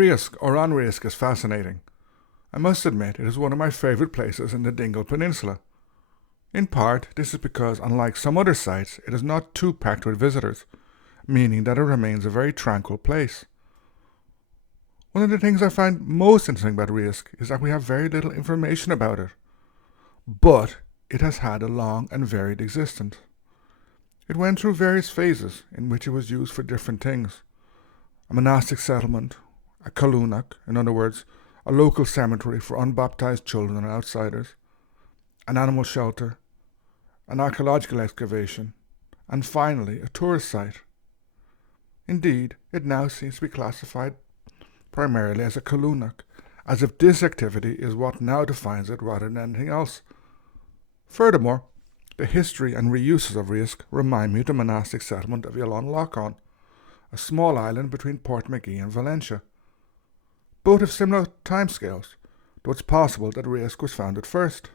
Riasc or on Riasc is fascinating. I must admit it is one of my favourite places in the Dingle Peninsula. In part, this is because, unlike some other sites, it is not too packed with visitors, meaning that it remains a very tranquil place. One of the things I find most interesting about Riasc is that we have very little information about it, but it has had a long and varied existence. It went through various phases in which it was used for different things. A monastic settlement, a kalunach, in other words, a local cemetery for unbaptized children and outsiders, an animal shelter, an archaeological excavation, and finally a tourist site. Indeed, it now seems to be classified primarily as a kalunach, as if this activity is what now defines it rather than anything else. Furthermore, the history and reuses of Riasc remind me of the monastic settlement of Lochon, a small island between Portmagee and Valentia. Both have similar timescales, though it's possible that Riasc was founded first.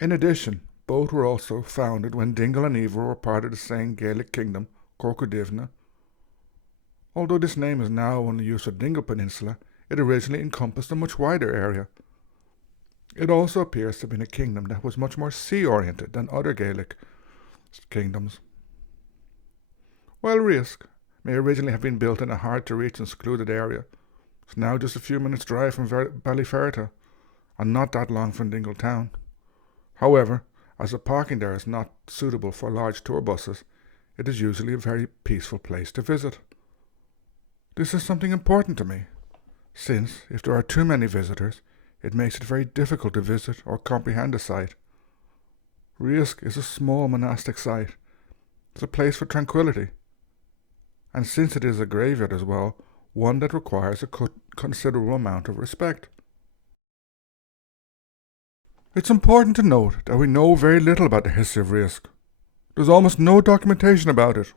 In addition, both were also founded when Dingle and Iveragh were part of the same Gaelic kingdom, Corcodivna. Although this name is now only used for the Dingle Peninsula, it originally encompassed a much wider area. It also appears to have been a kingdom that was much more sea-oriented than other Gaelic kingdoms. While Riasc may originally have been built in a hard-to-reach and secluded area, it's now just a few minutes' drive from Ballyferriter, and not that long from Dingle town. However, as the parking there is not suitable for large tour buses, it is usually a very peaceful place to visit. This is something important to me, since if there are too many visitors, it makes it very difficult to visit or comprehend the site. Riasc is a small monastic site. It's a place for tranquility. And since it is a graveyard as well, one that requires a considerable amount of respect. It's important to note that we know very little about the history of Riasc. There's almost no documentation about it.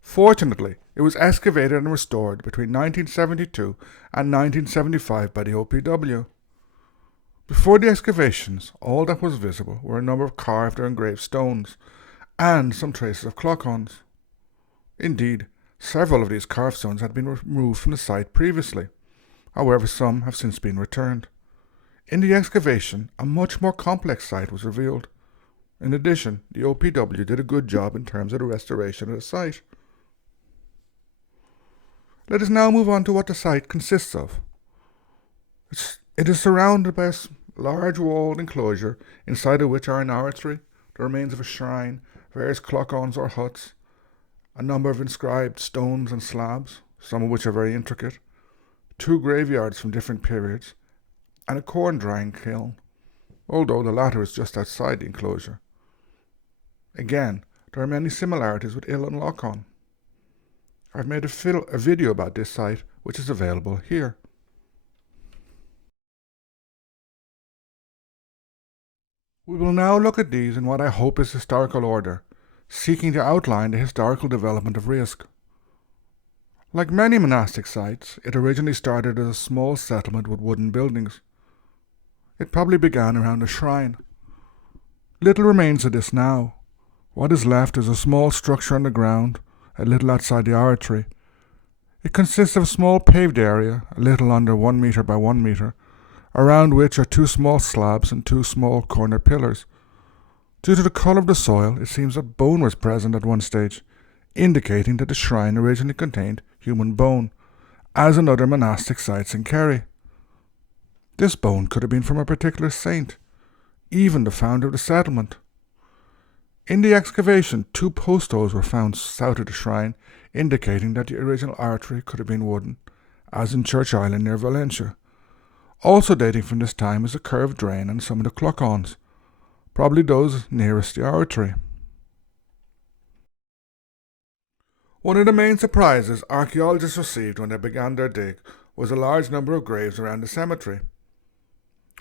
Fortunately, it was excavated and restored between 1972 and 1975 by the OPW. Before the excavations, all that was visible were a number of carved or engraved stones, and some traces of clochons. Indeed, several of these carved stones had been removed from the site previously. However, some have since been returned. In the excavation, a much more complex site was revealed. In addition, the OPW did a good job in terms of the restoration of the site. Let us now move on to what the site consists of. It is surrounded by a large walled enclosure, inside of which are an oratory, the remains of a shrine, various clochons or huts, a number of inscribed stones and slabs, some of which are very intricate, 2 graveyards from different periods, and a corn drying kiln, although the latter is just outside the enclosure. Again, there are many similarities with Lochon. I've made a video about this site, which is available here. We will now look at these in what I hope is historical order, seeking to outline the historical development of Riasc. Like many monastic sites, it originally started as a small settlement with wooden buildings. It probably began around a shrine. Little remains of this now. What is left is a small structure on the ground, a little outside the oratory. It consists of a small paved area, a little under 1 metre by 1 metre, around which are 2 small slabs and 2 small corner pillars. Due to the colour of the soil, it seems that bone was present at one stage, indicating that the shrine originally contained human bone, as in other monastic sites in Kerry. This bone could have been from a particular saint, even the founder of the settlement. In the excavation, 2 post holes were found south of the shrine, indicating that the original oratory could have been wooden, as in Church Island near Valentia. Also dating from this time is a curved drain and some of the clochons, probably those nearest the oratory. One of the main surprises archaeologists received when they began their dig was a large number of graves around the cemetery.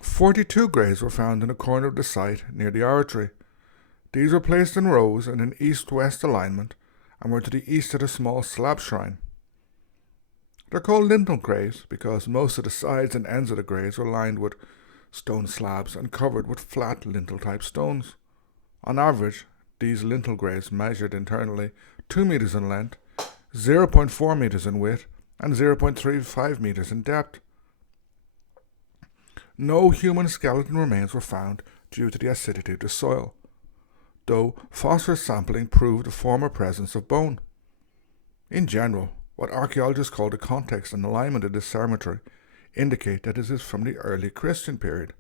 42 graves were found in a corner of the site near the oratory. These were placed in rows in an east-west alignment and were to the east of the small slab shrine. They're called lintel graves because most of the sides and ends of the graves were lined with stone slabs and covered with flat lintel-type stones. On average, these lintel graves measured internally 2 meters in length, 0.4 meters in width, and 0.35 meters in depth. No human skeleton remains were found due to the acidity of the soil, though phosphorus sampling proved the former presence of bone. In general, what archaeologists call the context and alignment of this cemetery indicate that it is from the early Christian period.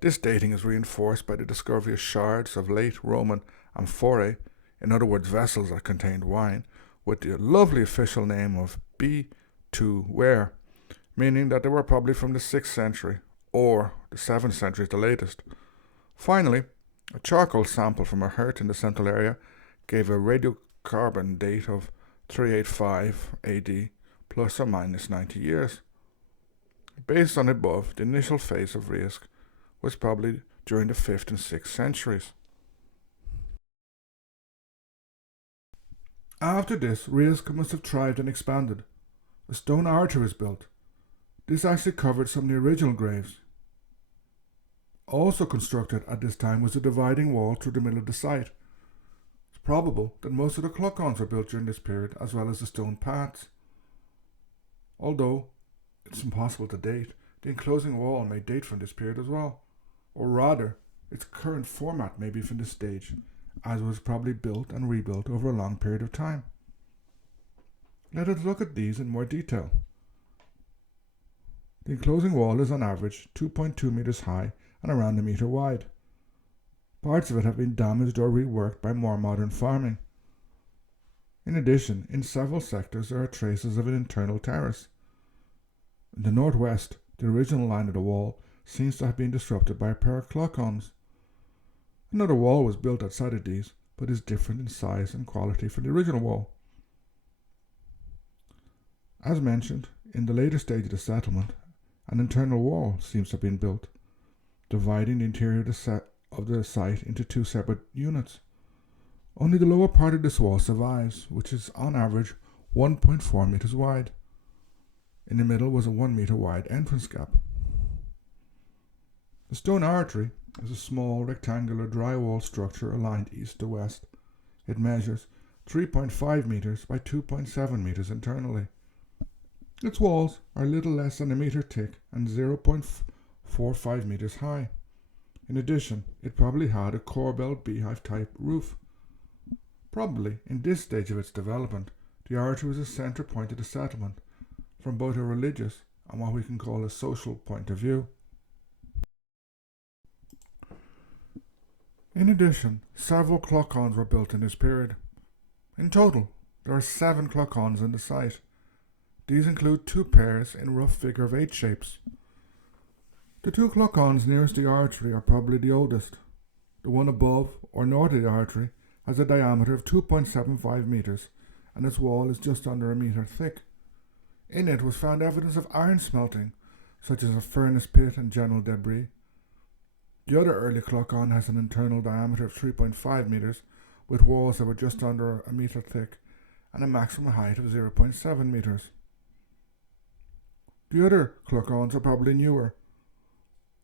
This dating is reinforced by the discovery of shards of late Roman amphorae, in other words vessels that contained wine, with the lovely official name of B2 ware, meaning that they were probably from the 6th century or the 7th century at the latest. Finally, a charcoal sample from a hearth in the central area gave a radiocarbon date of 385 AD plus or minus 90 years. Based on the above, the initial phase of Riasc was probably during the 5th and 6th centuries. After this, Riasc must have thrived and expanded. A stone arch was built. This actually covered some of the original graves. Also constructed at this time was a dividing wall through the middle of the site. It's probable that most of the cloacons were built during this period, as well as the stone paths. Although it's impossible to date, the enclosing wall may date from this period as well. Or rather, its current format may be from this stage, as it was probably built and rebuilt over a long period of time. Let us look at these in more detail. The enclosing wall is on average 2.2 meters high and around a meter wide. Parts of it have been damaged or reworked by more modern farming. In addition, in several sectors there are traces of an internal terrace. In the northwest, the original line of the wall seems to have been disrupted by a pair of cloacons. Another wall was built outside of these, but is different in size and quality from the original wall. As mentioned, in the later stage of the settlement, an internal wall seems to have been built, dividing the interior of the site into two separate units. Only the lower part of this wall survives, which is on average 1.4 meters wide. In the middle was a 1 meter wide entrance gap. The stone artery is a small rectangular drywall structure aligned east to west. It measures 3.5 meters by 2.7 meters internally. Its walls are a little less than a meter thick and 0.45 meters high. In addition, it probably had a corbelled beehive type roof. Probably, in this stage of its development, the artery was a centre point of the settlement, from both a religious and what we can call a social point of view. In addition, several cloacons were built in this period. In total, there are 7 cloacons in the site. These include 2 pairs in rough figure of 8 shapes. The 2 cloacons nearest the artery are probably the oldest. The one above or north of the artery has a diameter of 2.75 meters and its wall is just under a meter thick. In it was found evidence of iron smelting, such as a furnace pit and general debris. The other early cloacon has an internal diameter of 3.5 meters with walls that were just under a meter thick and a maximum height of 0.7 meters. The other cloacons are probably newer.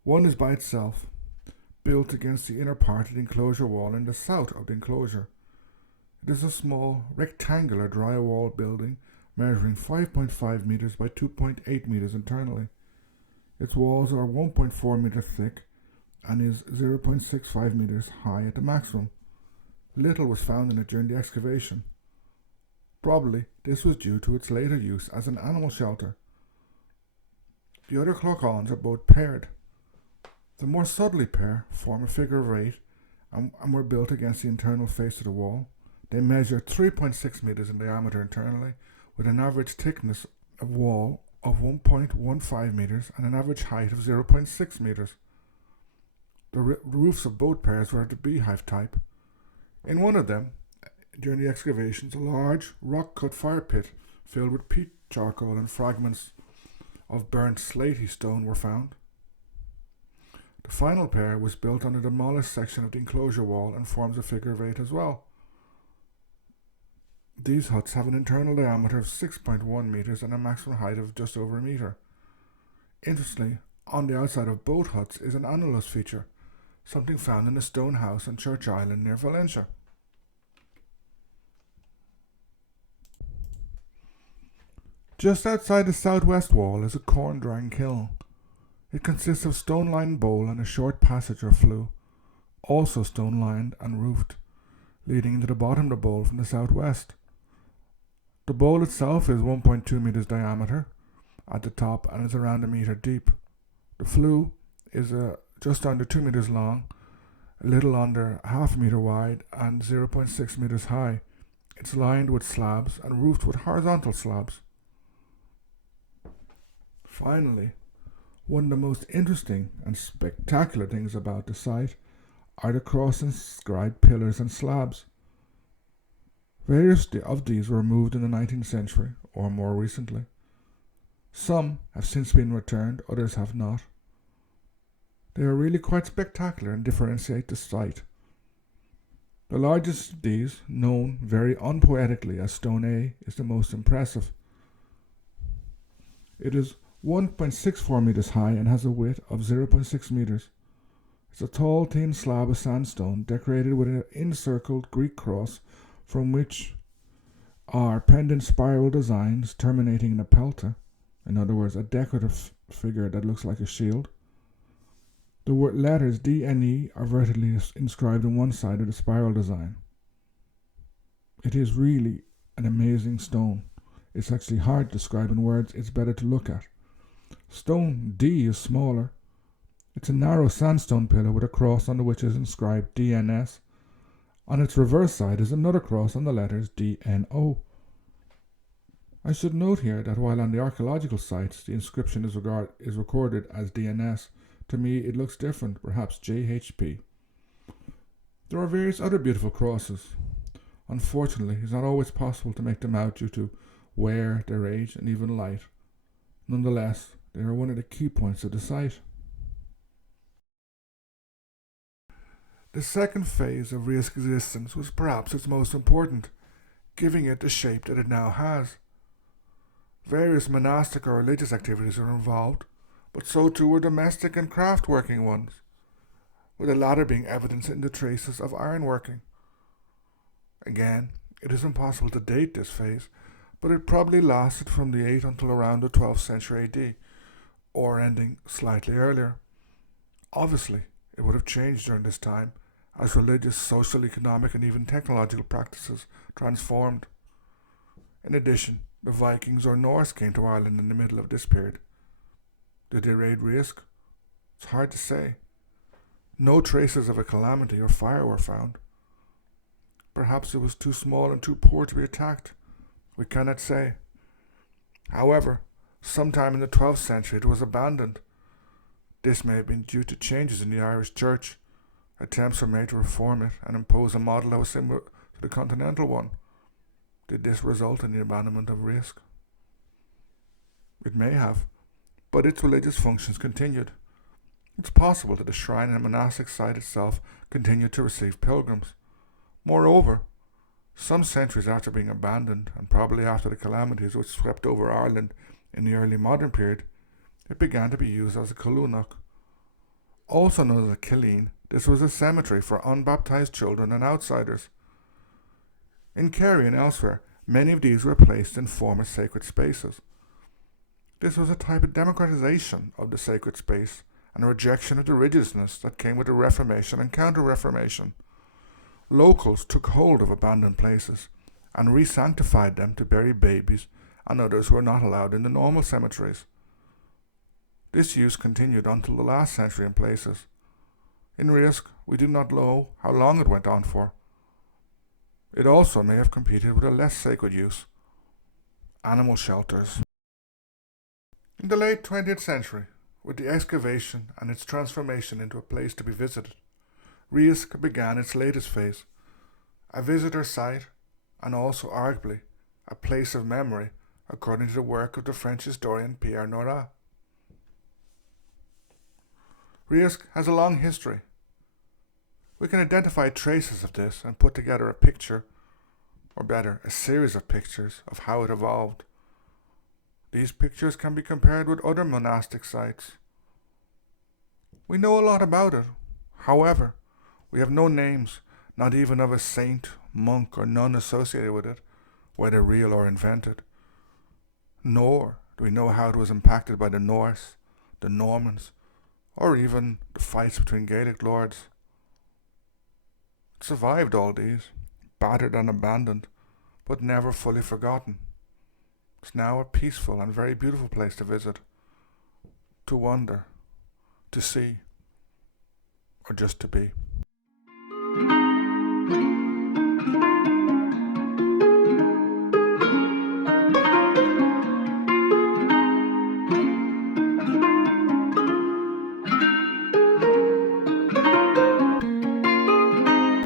One is by itself, built against the inner part of the enclosure wall in the south of the enclosure. It is a small, rectangular drywall building measuring 5.5 meters by 2.8 meters internally. Its walls are 1.4 meters thick and is 0.65 meters high at the maximum. Little was found in it during the excavation. Probably this was due to its later use as an animal shelter. The other cloacons are both paired. The more southerly pair form a figure of 8 and were built against the internal face of the wall. They measure 3.6 meters in diameter internally, with an average thickness of wall of 1.15 meters and an average height of 0.6 meters. The roofs of both pairs were of the beehive type. In one of them, during the excavations, a large rock-cut fire pit filled with peat charcoal and fragments of burnt slaty stone were found. The final pair was built on a demolished section of the enclosure wall and forms a figure of 8 as well. These huts have an internal diameter of 6.1 meters and a maximum height of just over a meter. Interestingly, on the outside of both huts is an annulus feature, something found in a stone house on Church Island near Valencia. Just outside the southwest wall is a corn drying kiln. It consists of stone-lined bowl and a short passage or flue, also stone-lined and roofed, leading into the bottom of the bowl from the southwest. The bowl itself is 1.2 meters diameter at the top and is around a meter deep. The flue is just under 2 meters long, a little under half a meter wide, and 0.6 meters high. It's lined with slabs and roofed with horizontal slabs. Finally, one of the most interesting and spectacular things about the site are the cross-inscribed pillars and slabs. Various of these were removed in the 19th century or more recently. Some have since been returned, others have not. They are really quite spectacular and differentiate the site. The largest of these, known very unpoetically as Stone A, is the most impressive. It is 1.64 meters high and has a width of 0.6 meters. It's a tall, thin slab of sandstone decorated with an encircled Greek cross from which are pendant spiral designs terminating in a pelta, in other words, a decorative figure that looks like a shield. The letters D and E are vertically inscribed on one side of the spiral design. It is really an amazing stone. It's actually hard to describe in words, it's better to look at. Stone D is smaller. It's a narrow sandstone pillar with a cross on which is inscribed DNS. On its reverse side is another cross on the letters DNO. I should note here that while on the archaeological sites the inscription is recorded as DNS, to me it looks different, perhaps JHP. There are various other beautiful crosses. Unfortunately, it's not always possible to make them out due to wear, their age, and even light. Nonetheless, they are one of the key points of the site. The second phase of Riasc's existence was perhaps its most important, giving it the shape that it now has. Various monastic or religious activities are involved, but so too were domestic and craft-working ones, with the latter being evidenced in the traces of ironworking. Again, it is impossible to date this phase, but it probably lasted from the 8th until around the 12th century AD, or ending slightly earlier. Obviously, it would have changed during this time, as religious, social, economic, and even technological practices transformed. In addition, the Vikings or Norse came to Ireland in the middle of this period. Did they raid Riasc? It's hard to say. No traces of a calamity or fire were found. Perhaps it was too small and too poor to be attacked. We cannot say. However, sometime in the 12th century it was abandoned. This may have been due to changes in the Irish Church. Attempts were made to reform it and impose a model that was similar to the continental one. Did this result in the abandonment of Riasc? It may have, but its religious functions continued. It's possible that the shrine and monastic site itself continued to receive pilgrims. Moreover, some centuries after being abandoned, and probably after the calamities which swept over Ireland in the early modern period, it began to be used as a colunach. Also known as a killeen, this was a cemetery for unbaptized children and outsiders. In Kerry and elsewhere, many of these were placed in former sacred spaces. This was a type of democratization of the sacred space and a rejection of the rigidness that came with the Reformation and Counter-Reformation. Locals took hold of abandoned places and re-sanctified them to bury babies and others who were not allowed in the normal cemeteries. This use continued until the last century in places. In Riasc, we do not know how long it went on for. It also may have competed with a less sacred use, animal shelters. In the late 20th century, with the excavation and its transformation into a place to be visited, Riasc began its latest phase, a visitor site and also arguably a place of memory according to the work of the French historian Pierre Nora. Riasc has a long history. We can identify traces of this and put together a picture, or better, a series of pictures of how it evolved. These pictures can be compared with other monastic sites. We know a lot about it. However, we have no names, not even of a saint, monk, or nun associated with it, whether real or invented. nor do we know how it was impacted by the Norse, the Normans, or even the fights between Gaelic lords. It survived all these, battered and abandoned, but never fully forgotten. It's now a peaceful and very beautiful place to visit, to wonder, to see, or just to be.